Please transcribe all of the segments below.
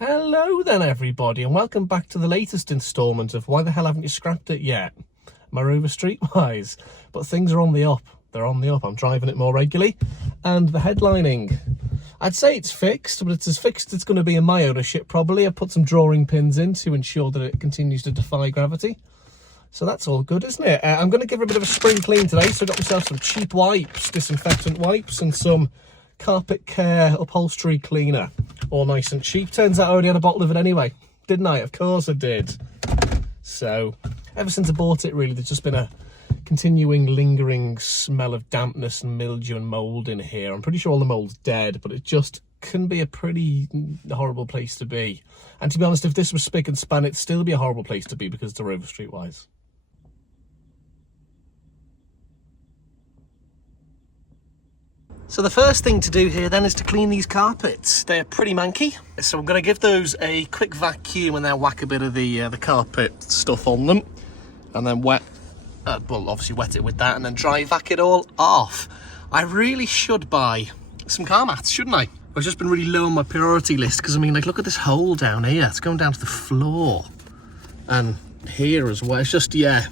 Hello then everybody, and welcome back to the latest instalment of Why the Hell Haven't You Scrapped It Yet? My Rover Streetwise. But things are on the up. They're on the up. I'm driving it more regularly. And the headlining, I'd say it's fixed, but it's as fixed as it's going to be in my ownership probably. I've put some drawing pins in to ensure that it continues to defy gravity. So that's all good, isn't it? I'm going to give it a bit of a spring clean today. So I got myself some cheap wipes, disinfectant wipes, and some carpet care upholstery cleaner. All nice and cheap. Turns out I already had a bottle of it anyway, didn't I? Of course I did. So ever since I bought it, really, there's just been a continuing lingering smell of dampness and mildew and mould in here. I'm pretty sure all the mould's dead, but it just can be a pretty horrible place to be. And to be honest, if this was spick and span, it'd still be a horrible place to be because it's a Rover Streetwise. So the first thing to do here then is to clean these carpets. They're pretty manky, so I'm going to give those a quick vacuum and then whack a bit of the carpet stuff on them, and then well, obviously wet it with that, and then dry vac it all off. I really should buy some car mats, shouldn't I? I've just been really low on my priority list because I mean, like, look at this hole down here. It's going down to the floor, and here as well. It's just, yeah,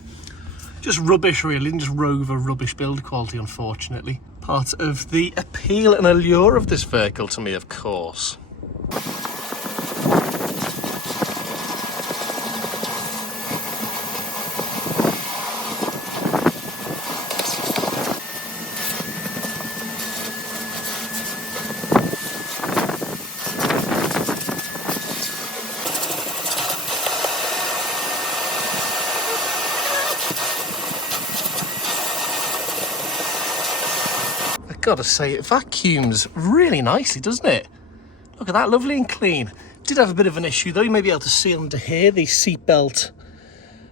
just rubbish really, and just Rover rubbish build quality, unfortunately. Part of the appeal and allure of this vehicle to me, of course. Gotta say, it vacuums really nicely, doesn't it? Look at that, lovely and clean. Did have a bit of an issue though. You may be able to see under here the seat belt,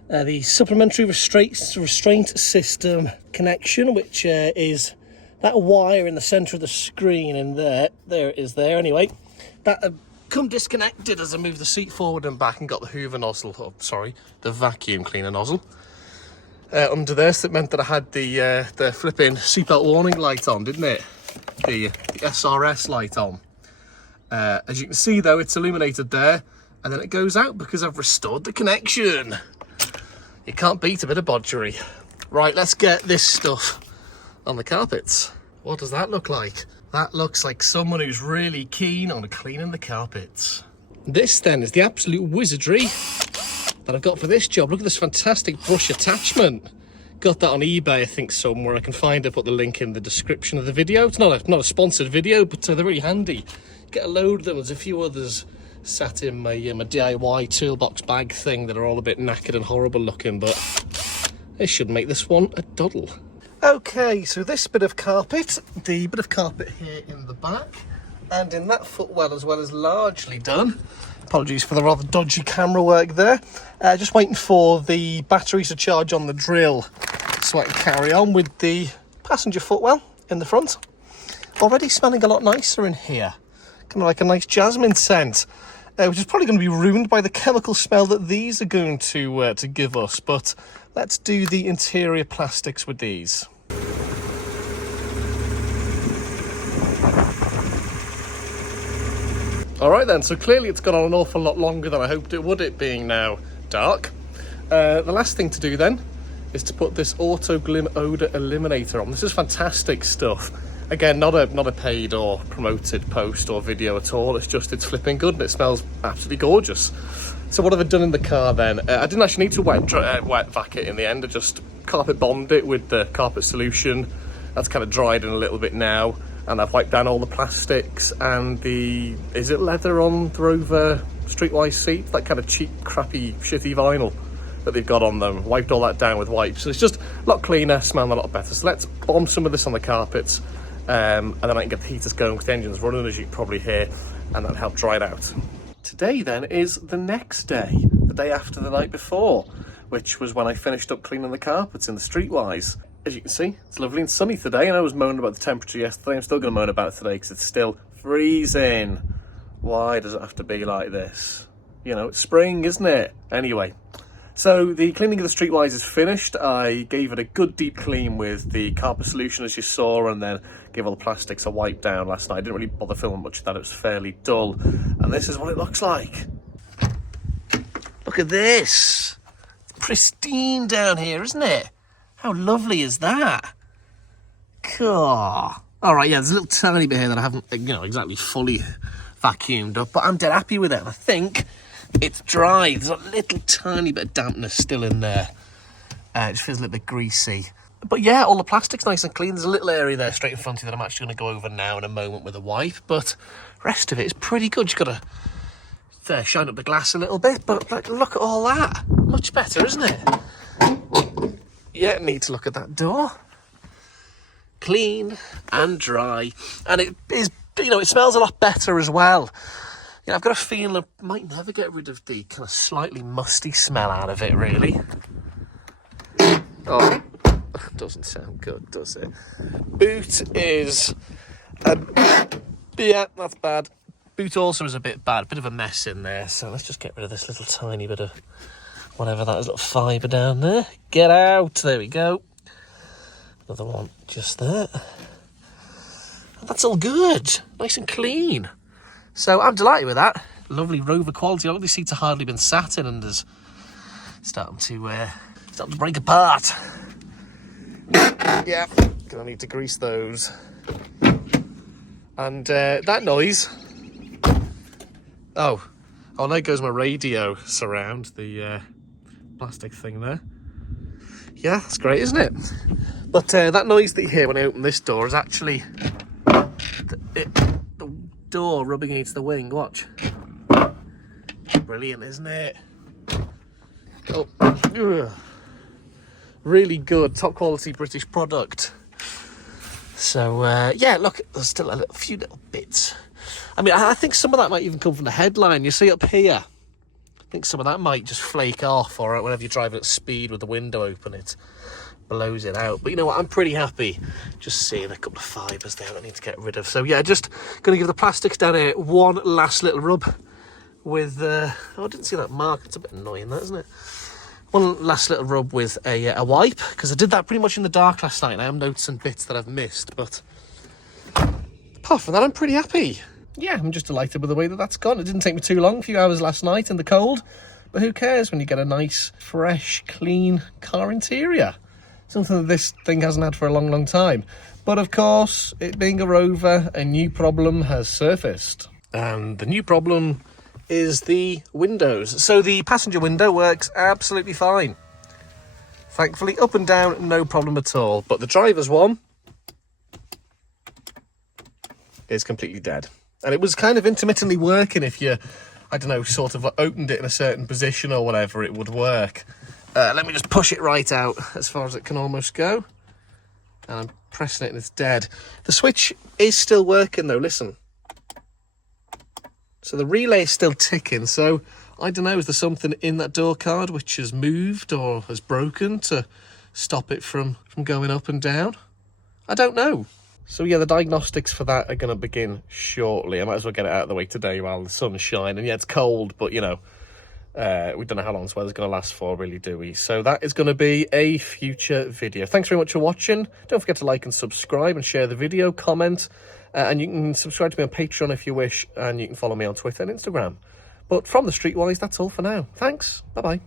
the supplementary restraint system connection, which is that wire in the center of the screen, and there it is there. Anyway, that had come disconnected as I moved the seat forward and back and got the Hoover nozzle, the vacuum cleaner nozzle under there, so it meant that I had the flipping seatbelt warning light on, didn't it? The SRS light on. As you can see though, it's illuminated there, and then it goes out because I've restored the connection. You can't beat a bit of bodgery. Right, let's get this stuff on the carpets. What does that look like? That looks like someone who's really keen on cleaning the carpets. This then is the absolute wizardry that I've got for this job. Look at this fantastic brush attachment. Got that on eBay, I think, somewhere. I can find it, put the link in the description of the video. It's not a sponsored video, but they're really handy. Get a load of them. There's a few others sat in my DIY toolbox bag thing that are all a bit knackered and horrible looking, but this should make this one a doddle. Okay, so this bit of carpet, the bit of carpet here in the back and in that footwell as well, is largely done. Apologies for the rather dodgy camera work there. Just waiting for the batteries to charge on the drill so I can carry on with the passenger footwell in the front. Already smelling a lot nicer in here. Kind of like a nice jasmine scent, which is probably going to be ruined by the chemical smell that these are going to give us. But let's do the interior plastics with these. Alright then, so clearly it's gone on an awful lot longer than I hoped it would, it being now dark. The last thing to do then is to put this Auto Glim Odour Eliminator on. This is fantastic stuff. Again, not a paid or promoted post or video at all, it's flipping good and it smells absolutely gorgeous. So what have I done in the car then? I didn't actually need to wet vac it in the end. I just carpet bombed it with the carpet solution. That's kind of dried in a little bit now. And I've wiped down all the plastics and the, is it leather on the Rover Streetwise seats? That kind of cheap, crappy, shitty vinyl that they've got on them. Wiped all that down with wipes. So it's just a lot cleaner, smelling a lot better. So let's bomb some of this on the carpets, and then I can get the heaters going because the engine's running, as you can probably hear, and that'll help dry it out. Today then is the next day, the day after the night before, which was when I finished up cleaning the carpets in the Streetwise. As you can see, it's lovely and sunny today, and I was moaning about the temperature yesterday. I'm still going to moan about it today because it's still freezing. Why does it have to be like this? You know, it's spring, isn't it? Anyway, So the cleaning of the Streetwise is finished. I gave it a good deep clean with the carpet solution, as you saw, and then gave all the plastics a wipe down last night. I didn't really bother filming much of that, it was fairly dull. And this is what it looks like. Look at this. It's pristine down here, isn't it? How lovely is that? Cool. All right, yeah, there's a little tiny bit here that I haven't, exactly fully vacuumed up, but I'm dead happy with it. And I think it's dry. There's a little tiny bit of dampness still in there. It just feels a little bit greasy. But yeah, all the plastic's nice and clean. There's a little area there straight in front of you that I'm actually going to go over now in a moment with a wipe, but the rest of it is pretty good. You've got to shine up the glass a little bit, but like, look at all that. Much better, isn't it? Yeah, need to look at that door. Clean and dry, and it is, it smells a lot better as well. I've got a feeling I might never get rid of the kind of slightly musty smell out of it, really. Oh, doesn't sound good, does it? Boot is, yeah, that's bad. Boot also is a bit bad, bit of a mess in there. So let's just get rid of this little tiny bit of whatever that is, little fibre down there. Get out, there we go. Another one just there. And that's all good, nice and clean. So I'm delighted with that. Lovely Rover quality. All these seats have hardly been sat in, and there's starting to break apart. Yeah, gonna need to grease those. And that noise. Oh, there goes my radio surround, the plastic thing there. Yeah, that's great, isn't it? But that noise that you hear when I open this door is actually the door rubbing against the wing. Watch. Brilliant, isn't it? Oh, ugh. Really good, top quality British product. So yeah, look, there's still a few little bits. I mean, I think some of that might even come from the headline. You see up here, I think some of that might just flake off, or whenever you're driving at speed with the window open, it blows it out. But you know what, I'm pretty happy just seeing a couple of fibres there that I need to get rid of. So yeah, just going to give the plastics down here one last little rub with oh, I didn't see that mark. It's a bit annoying, that, isn't it? One last little rub with a wipe, because I did that pretty much in the dark last night, and I am noticing bits that I've missed. But apart from that, I'm pretty happy. Yeah, I'm just delighted with the way that that's gone. It didn't take me too long, a few hours last night in the cold, but who cares when you get a nice, fresh, clean car interior? Something that this thing hasn't had for a long, long time. But of course, it being a Rover, a new problem has surfaced. And the new problem is the windows. So the passenger window works absolutely fine. Thankfully, up and down, no problem at all. But the driver's one is completely dead. And it was kind of intermittently working. If you, I don't know, sort of opened it in a certain position or whatever, it would work. Let me just push it right out as far as it can almost go. And I'm pressing it and it's dead. The switch is still working though, listen. So the relay is still ticking. So I don't know, is there something in that door card which has moved or has broken to stop it from going up and down? I don't know. So yeah, the diagnostics for that are going to begin shortly. I might as well get it out of the way today while the sun's shining. Yeah, it's cold, but you know, we don't know how long this weather's going to last for, really, do we? So that is going to be a future video. Thanks very much for watching. Don't forget to like and subscribe and share the video, comment, and you can subscribe to me on Patreon if you wish, and you can follow me on Twitter and Instagram. But from the Streetwise, that's all for now. Thanks. Bye-bye.